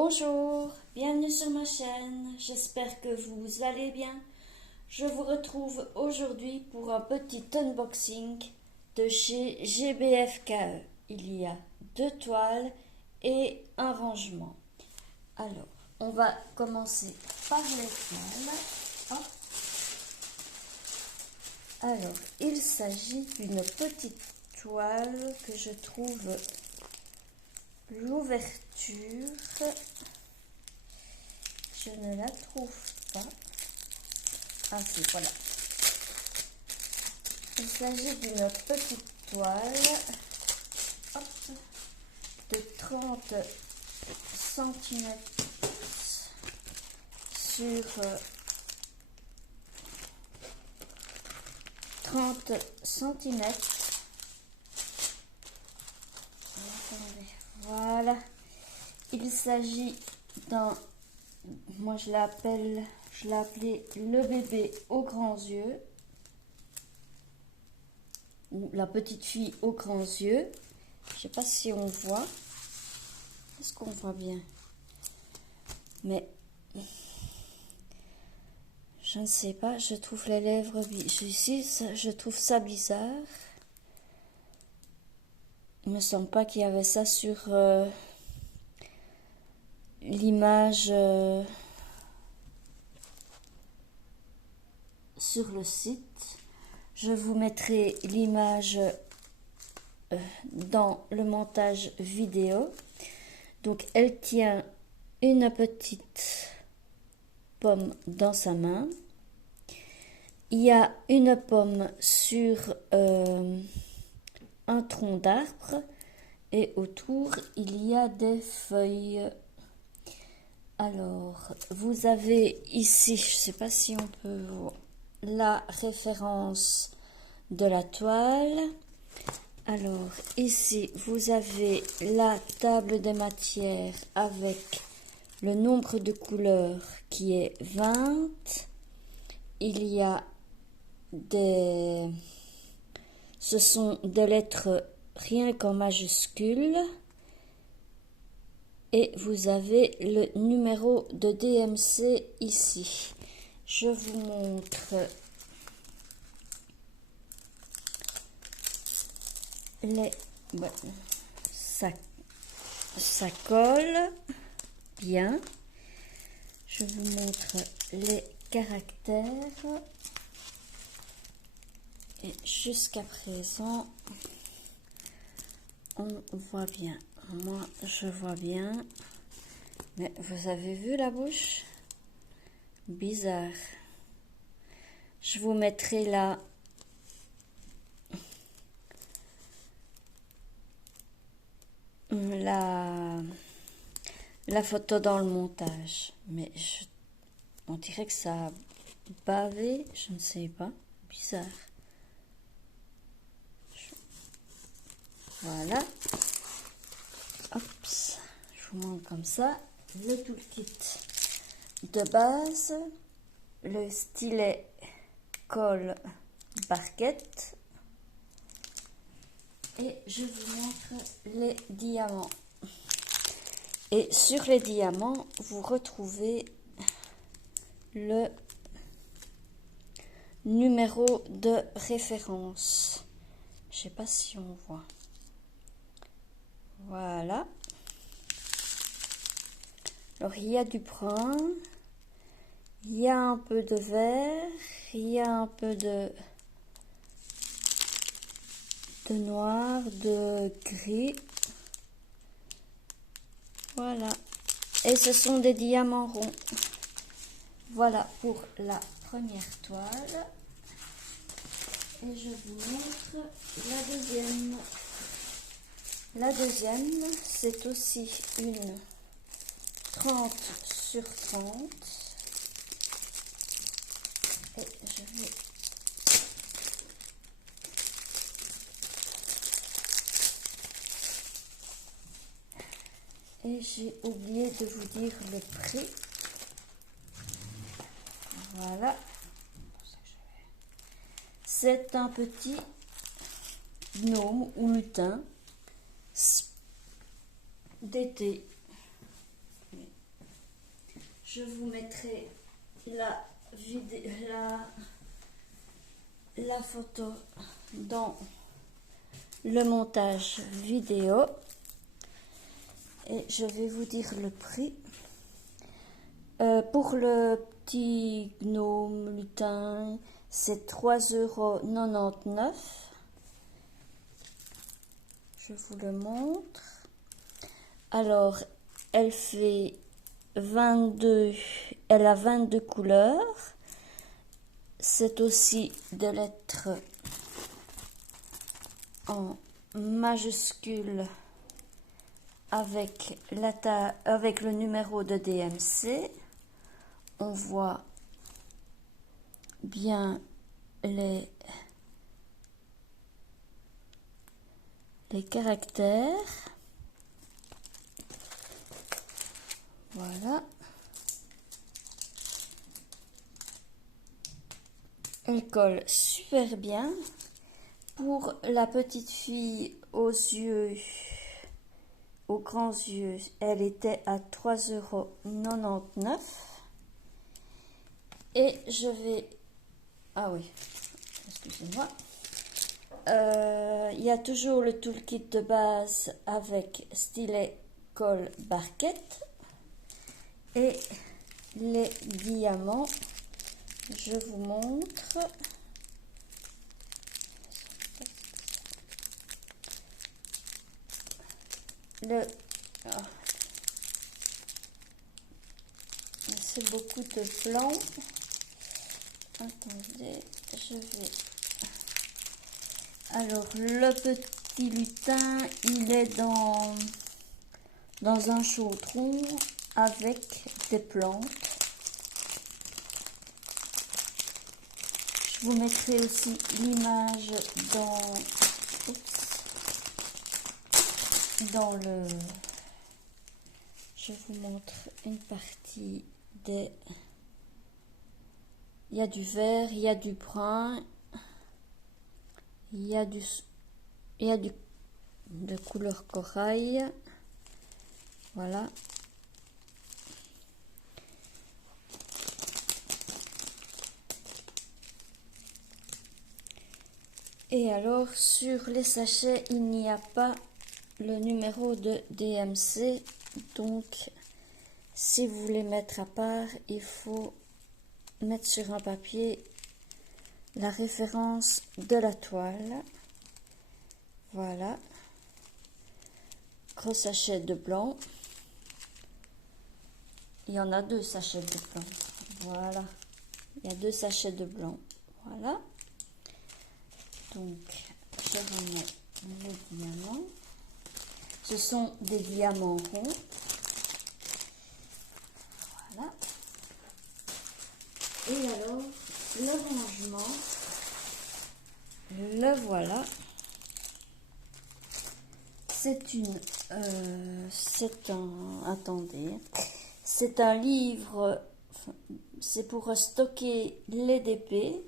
Bonjour, bienvenue sur ma chaîne, j'espère que vous allez bien. Je vous retrouve aujourd'hui pour un petit unboxing de chez GBFKE. Il y a 2 toiles et un rangement. Alors, on va commencer par les toiles. Hop. Alors, il s'agit d'une petite toile que je trouve l'ouverture, je ne la trouve pas. Ah si, voilà. Il s'agit d'une petite toile, hop, de 30 cm sur 30 cm. Voilà, il s'agit d'un, moi je l'ai appelé le bébé aux grands yeux, ou la petite fille aux grands yeux. Je sais pas si on voit, est-ce qu'on voit bien? Mais je ne sais pas, je trouve les lèvres, je trouve ça bizarre. Il me semble pas qu'il y avait ça sur l'image sur le site. Je vous mettrai l'image dans le montage vidéo. Donc elle tient une petite pomme dans sa main. Il y a une pomme sur un tronc d'arbre et autour il y a des feuilles. Alors vous avez ici, je ne sais pas si on peut voir, la référence de la toile. Alors ici vous avez la table des matières avec le nombre de couleurs qui est 20. Il y a ce sont des lettres rien qu'en majuscules. Et vous avez le numéro de DMC ici. Je vous montre ça colle bien. Je vous montre les caractères. Et jusqu'à présent, on voit bien. Moi, je vois bien. Mais vous avez vu la bouche? Bizarre. Je vous mettrai là la photo dans le montage. Mais on dirait que ça a bavé. Je ne sais pas. Bizarre. Voilà. Hop, je vous montre comme ça le toolkit de base, le stylet colle barquette, et je vous montre les diamants. Et sur les diamants, vous retrouvez le numéro de référence. Je sais pas si on voit. Voilà. Alors il y a du brun, il y a un peu de vert, il y a un peu de noir, de gris. Voilà. Et ce sont des diamants ronds. Voilà pour la première toile. Et je vous montre la deuxième. La deuxième, c'est aussi une 30 sur 30. Et je vais... Et j'ai oublié de vous dire le prix. Voilà. C'est un petit gnome ou lutin d'été. je vous mettrai la photo dans le montage vidéo et je vais vous dire le prix. Pour le petit gnome lutin, c'est 3,99 €. Je vous le montre. Alors, elle a 22 couleurs. C'est aussi des lettres en majuscule avec le numéro de DMC. On voit bien les caractères. Voilà. Elle colle super bien. Pour la petite fille aux grands yeux, elle était à 3,99 €. Et je vais... Ah oui, excusez-moi. Il y a toujours le toolkit de base avec stylet, colle, barquette. Et les diamants, je vous montre. C'est beaucoup de blanc. Attendez, je vais... Alors, le petit lutin, il est dans un chaudron avec des plantes. Je vous mettrai aussi l'image dans le... Je vous montre une partie des... Il y a du vert, il y a du brun, il y a de couleur corail. Voilà. Et alors, sur les sachets, il n'y a pas le numéro de DMC. Donc, si vous voulez mettre à part, il faut mettre sur un papier la référence de la toile. Voilà. Gros sachet de blanc. Il y en a 2 sachets de blanc. Voilà. Il y a 2 sachets de blanc. Voilà. Donc, je remets les diamants. Ce sont des diamants ronds. Voilà. Et alors, le rangement, le voilà. Attendez, c'est un livre, c'est pour stocker les DP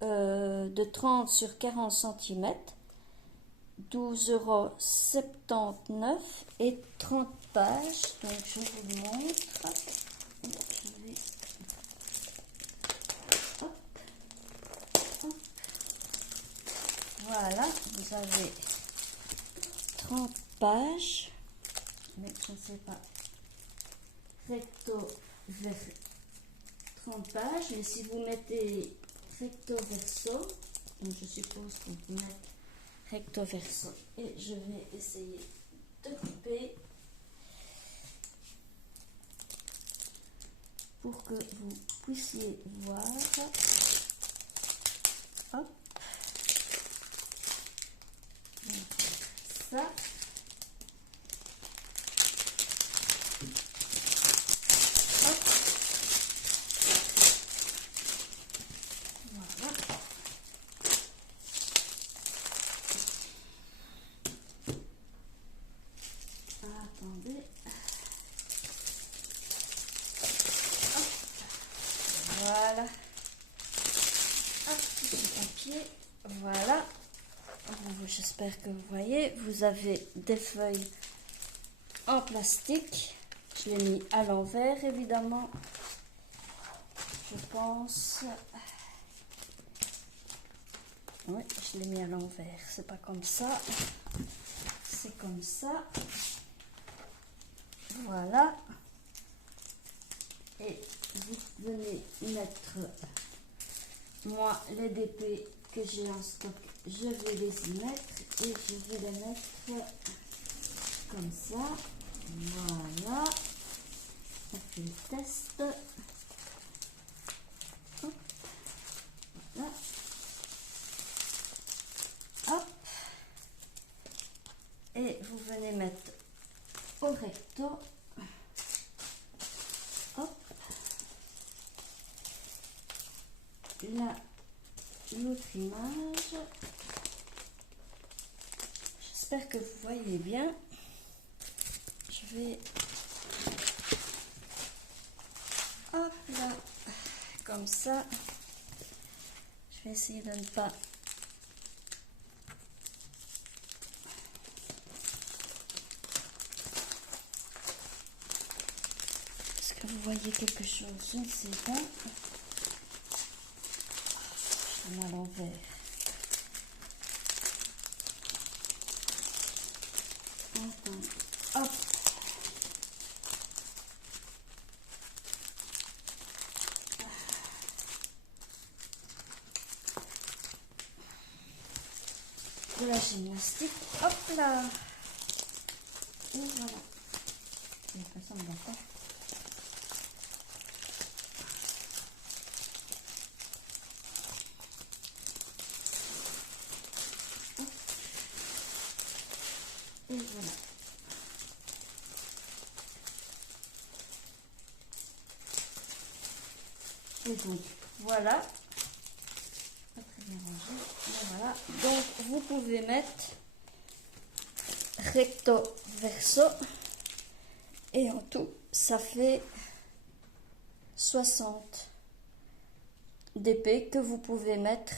de 30 sur 40 cm, 12,79 € et 30 pages. Donc je vous le montre. Voilà, vous avez 30 pages, mais je ne sais pas, recto vers 30 pages, mais si vous mettez recto verso, donc je suppose qu'on peut mettre recto verso, et je vais essayer de couper pour que vous puissiez voir. Hop. Ça. Hop. Voilà. Attendez. Hop. Voilà. Un petit papier. Voilà. J'espère que vous voyez. Vous avez des feuilles en plastique. Je je l'ai mis à l'envers, évidemment. Je pense. Oui, je l'ai mis à l'envers. C'est pas comme ça. C'est comme ça. Voilà. Et vous venez mettre, moi, les DP que j'ai en stock, je vais les y mettre et je vais les mettre comme ça. Voilà. On fait le test. Hop. Voilà. Hop. Et vous venez mettre au recto. Hop. Là, l'autre image. J'espère que vous voyez bien. Je vais, hop là, comme ça. Je vais essayer de ne pas. Est-ce que vous voyez quelque chose? Je ne sais pas. Je mets à l'envers. Hop. De la gymnastique. Hop là. Et voilà. De toute façon, on va pas. Et voilà. Et donc, voilà. Pas très bien rangé. Mais voilà. Donc, vous pouvez mettre recto verso. Et en tout, ça fait 60 dp que vous pouvez mettre.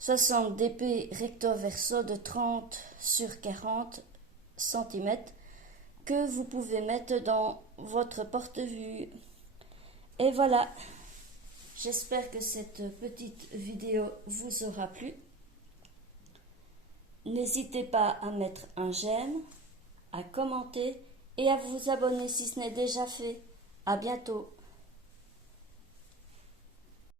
60 dp recto verso de 30 sur 40 cm que vous pouvez mettre dans votre porte-vue. Et voilà, j'espère que cette petite vidéo vous aura plu. N'hésitez pas à mettre un j'aime, à commenter et à vous abonner si ce n'est déjà fait. À bientôt.